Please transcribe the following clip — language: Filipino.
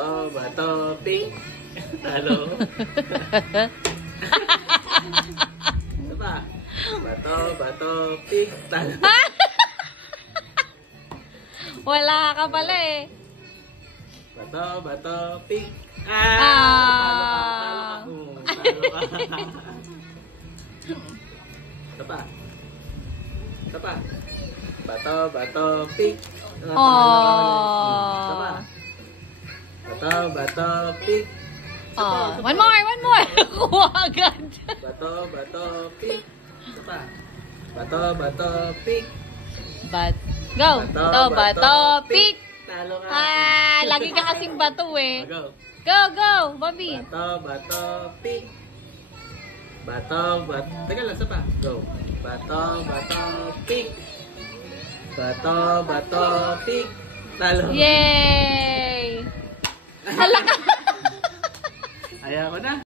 Bato, pink. Talo. Ano pa? Bato, pink. Talo. Wala ka pala eh. Bato, pink. Ah! Talo ka. Ito pa. Bato, pink. Oh. Ito pa. Bato, pink. Oh. One more. Kuha agad. Bato, pink. Ito pa. Bato, pink. Go. Bato, pick. Talo ka. Lagi ka kasing bato eh. Go. Go, Bobby. Bato, pink. Teka lang, isa pa. Go. Bato, pink. Bato, pink. Talo. Yay! Hala ka. Ayaw ko na.